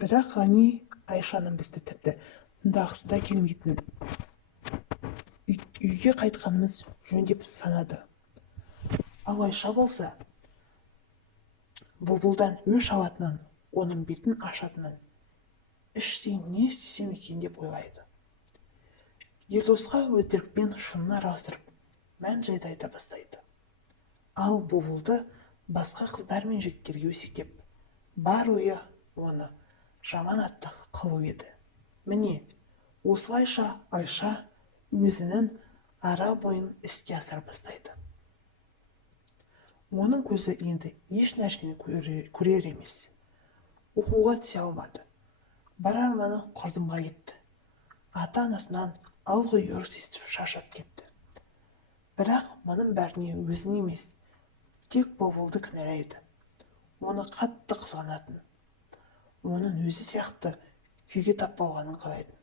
Бірақ Ғани Айшаның бізді тіпті тыңдағысы да келмейтінін, үйге қайтқанымыз жөн деп санады. Ал Айша болса, бұлбұлдан өш алатынын, оның бетін ашатынын, іштей не істесем екен деп ойлайды. Елдосқа өтірікпен шынын араластырып, мән-жайды айта бастайды. Ал бұлбұлды басқа қыздар мен жігіттерге өсектеп, бар ойы оны жаман атты қылу еді. Міне, осылайша Айша өзінің ара бойын іске асыра бастайды. Оның көзі енді еш нәрсені көрер емес. Оқуға түсе алмады. Бар арманы құрдымға кетті. Ата-анасынан ылғи ұрыс естіп шаршап кетті. Бірақ мұның бәріне өзін емес, тек бұлбұлды кінәлайды. Оны қатты қызғанатын, оның өзі сияқты күйге тап болғанын қалайтын.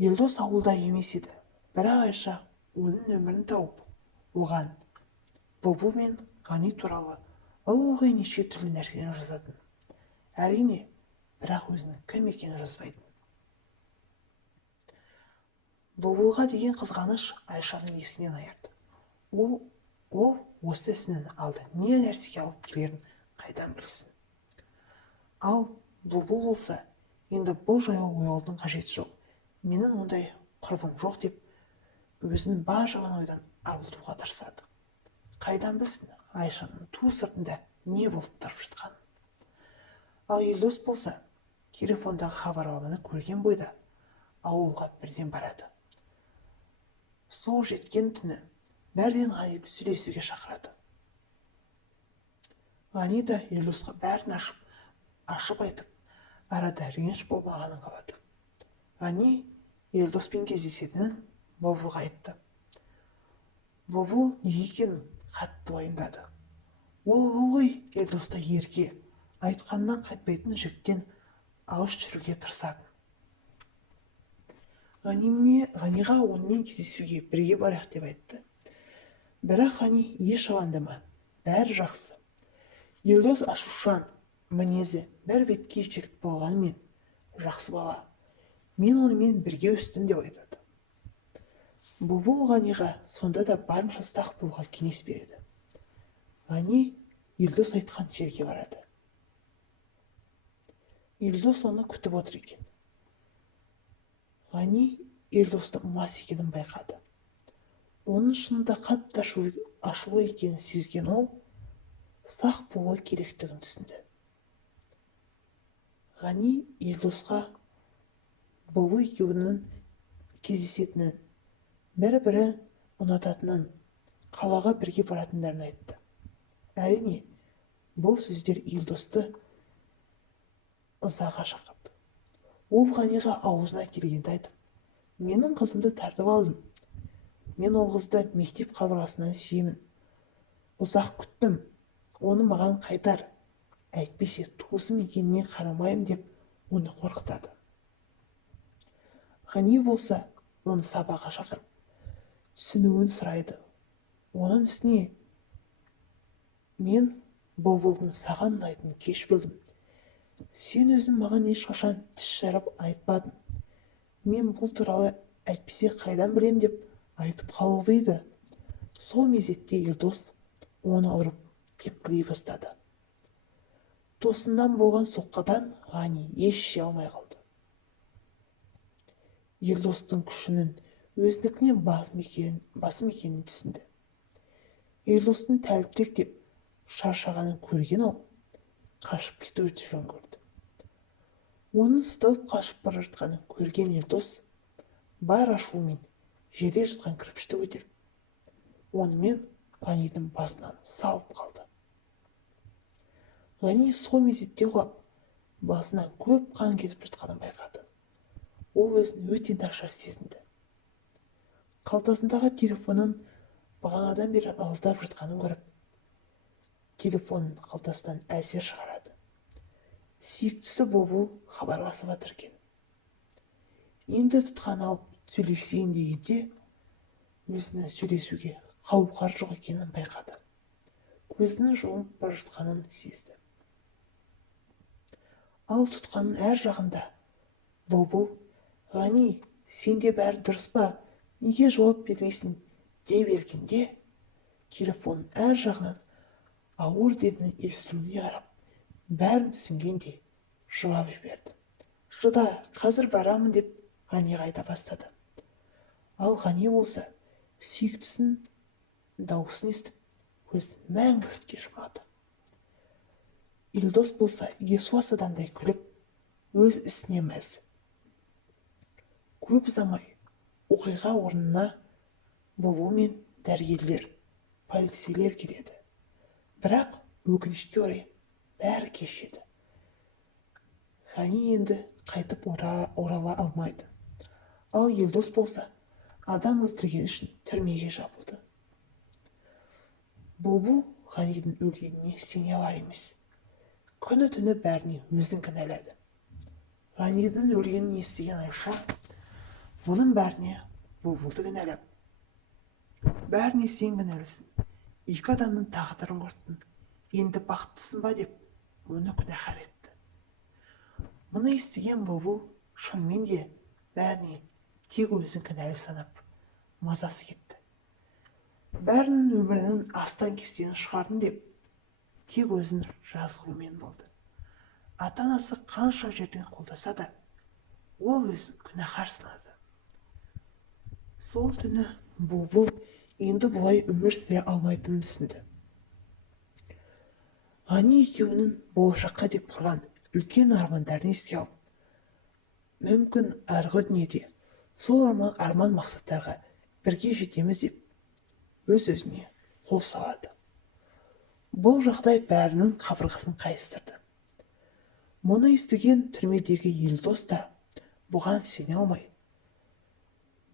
Елдос ауылда емес еді, бірақ Айша оның өмірін тауып, оған бұлбұл мен Ғани туралы ылғи неше түрлі нәрсені жазатын. Әрине, бірақ өзінің кім екенін жазбайтын. Бұлбұлға деген қызғаныш Айшаның есінен айырды. Ол осы ісінің алды не нәрсеге алып келерін қайдан білсін. Ал бұлбұл болса, енді бұл жайлы ойлаудың қажеті жоқ. Менің ондай құрбым жоқ деп, өзін бар жаман ойдан арылтуға тырысады. Қайдан білсін Айшаның ту сыртында не болып тұрып жатқанын. Ал Елдос болса, телефондағы хабарламаны көрген бойда ауылға бірден барады. Сол жеткен түні бәрден Ғаниді сөйлесуге шақырады. Ғани да Елдосқа бәрін ашып айтып, арада реніш болмағанын қалады. Ғани Елдоспен кездесетінін бұлбұлға айтты. Бұлбұл неге екенін қатты уайымдады. Ол ылғи Елдосты ерке, айтқаннан қайтпайтын жігіттен алыс жүруге тырысатын. Ғаниға онымен кездесуге бірге барайық деп айтты. Бірақ Ғани еш алаңдама, бәрі жақсы. Елдос ашушаң, мінезі бір бетке жігіт болғанымен жақсы бала. Мен онымен бірге өстім деп айтады. Бұлбұл Ғаниға сонда да барынша сақ болуға кеңес береді. Ғани Елдос айтқан жерге барады. Елдос оны күтіп отыр екен. Ғани Елдостың мас екенін байқады. Оның шынында қатты ашулы екенін сезген ол, сақ болу керектігін түсінді. Ғани Елдосқа бұл екеуінің кездесетінін, бір-бірі ұнататынын, қалаға бірге баратындарын айтты. Әрине, бұл сөздер Елдосты ызаға шақырды. Ол Ғаниға аузына келгенді айтып, менің қызымды тартып алдым. Мен ол қызды мектеп қабырғасынан сүйемін. Ұзақ күттім, оны маған қайтар. Әйтпесе туысым екеніне қарамайым деп оны қорқытады. Ғани болса, оны сабаққа шақырып, түсінуін сұрайды. Оның үстіне, мен бұлбұлдың саған ұнайтынын кеш білдім. Сен өзің маған ешқашан тіс жарып айтпадың. Мен бұл туралы әйтпесе қайдан білем деп айтып қалып еді. Сол мезетте Елдос оны ұрып тепкілей бастады. Тосыннан болған соққыдан Ғани еш жей алмай қалды. Елдостың күшінің өздікінен басым екенін түсінді. Елдостың тәліптік деп шаршағанын көрген ол, қашып кетуді жөн көрді. Оның сытылып қашып бара жатқанын көрген Елдос бар ашуымен жерде жатқан кірпішті көтеріп, онымен Ғанидың басынан салып қалды. Ғани сол мезетте құлап, басынан көп қан кетіп жатқанын байқады. Ол өзін өте нашар сезінді. Қалтасындағы телефонын бағанадан бері ылдап жатқанын көріп, телефонын қалтасынан әзер шығарады. Сүйіктісі бұлбұл хабарласып жатыр екен. Енді тұтқан алып сөйлесейін дегенде, өзінің сөйлесуге қауқары жоқ екенін байқады. Көзінің жұмып бара жатқанын сезді. Ал тұтқанның әр жағында Бұлбұл: «Ғани, сенде бәрі дұрыс па? Неге жауап бермейсің?» дей бергенде, телефонның әр жағынан ауыр демнің естілуіне қарап, бәрін түсінгендей жылап жіберді. «Шыда, қазір барамын», деп Ғаниға айта бастады. Ал Ғани болса, сүйіктісінің дауысын естіп, көзін мәңгілікке жұмады. Елдос болса, есуас адамдай күліп, өз ісіне мәз. Көп ұзамай оқиға орнына Бұлбұл мен дәрігерлер, полицейлер келеді. Бірақ өкінішке орай бәрі кеш еді. Ғани енді қайтып орала алмайды. Ал Елдос болса, адам өлтірген үшін түрмеге жабылды. Бұлбұл Ғанидың өлгеніне сене алар емес. Күні-түні бәріне өзін кінәлады. Ғанидың өлгенін естіген Айша мұның бәріне Бұлбұлды кінәлап: «Бәріне сен кінәлісің. Екі адамның тағдырын құрттың. Енді бақыттысың ба?» деп оны күнәһар етті. Мұны естіген Бұлбұл шынымен де бәріне тек өзін кінәлі санап, мазасы кетті. Бәрінің өмірінің астан-кестенін шығардым деп, тек өзін жазғырумен болды. Ата-анасы қанша жерден қолдаса да, ол өзін күнәһар санады. Сол түні Бұлбұл енді бұлай өмір сүре алмайтынын түсінді. Ғани екеуінің болашаққа деп құрған үлкен армандарын еске алып, мүмкін арғы дүниеде сол арман мақсаттарға бірге жетеміз деп, өз-өзіне қол салады. Бұл жағдай бәрінің қабырғасын қайыстырды. Мұны естіген түрмедегі Елдос та бұған сене алмай,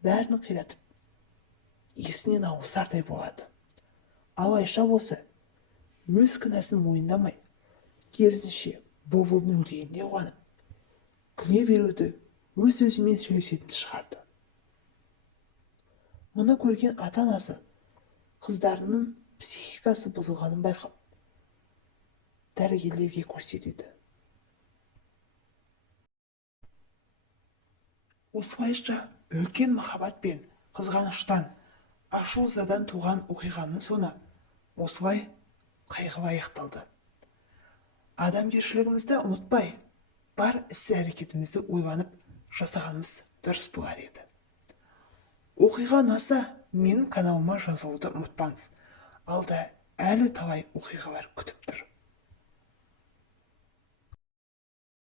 бәрін қиратып, есінен ауысардай болады. Ал Айша болса, өз кінәсін мойындамай, керісінше Бұлбұлдың өлгеніне қуанып, күле беруді өз-өзімен сөйлесетінді шығарды. Мұны көрген ата-анасы қыздарының психикасы бұзылғанын байқап, дәрігерлерге көрсетеді. Осылайша үлкен махаббат пен қызғаныштан, ашу-ызадан туған оқиғаның соңы осылай қайғылы аяқталды. Адамгершілігімізді ұмытпай, бар іс-әрекетімізді ойланып жасағанымыз дұрыс болар еді. Оқиға ұнаса, менің каналыма жазылуды ұмытпаңыз. Алда әлі талай оқиғалар күтіп тұр.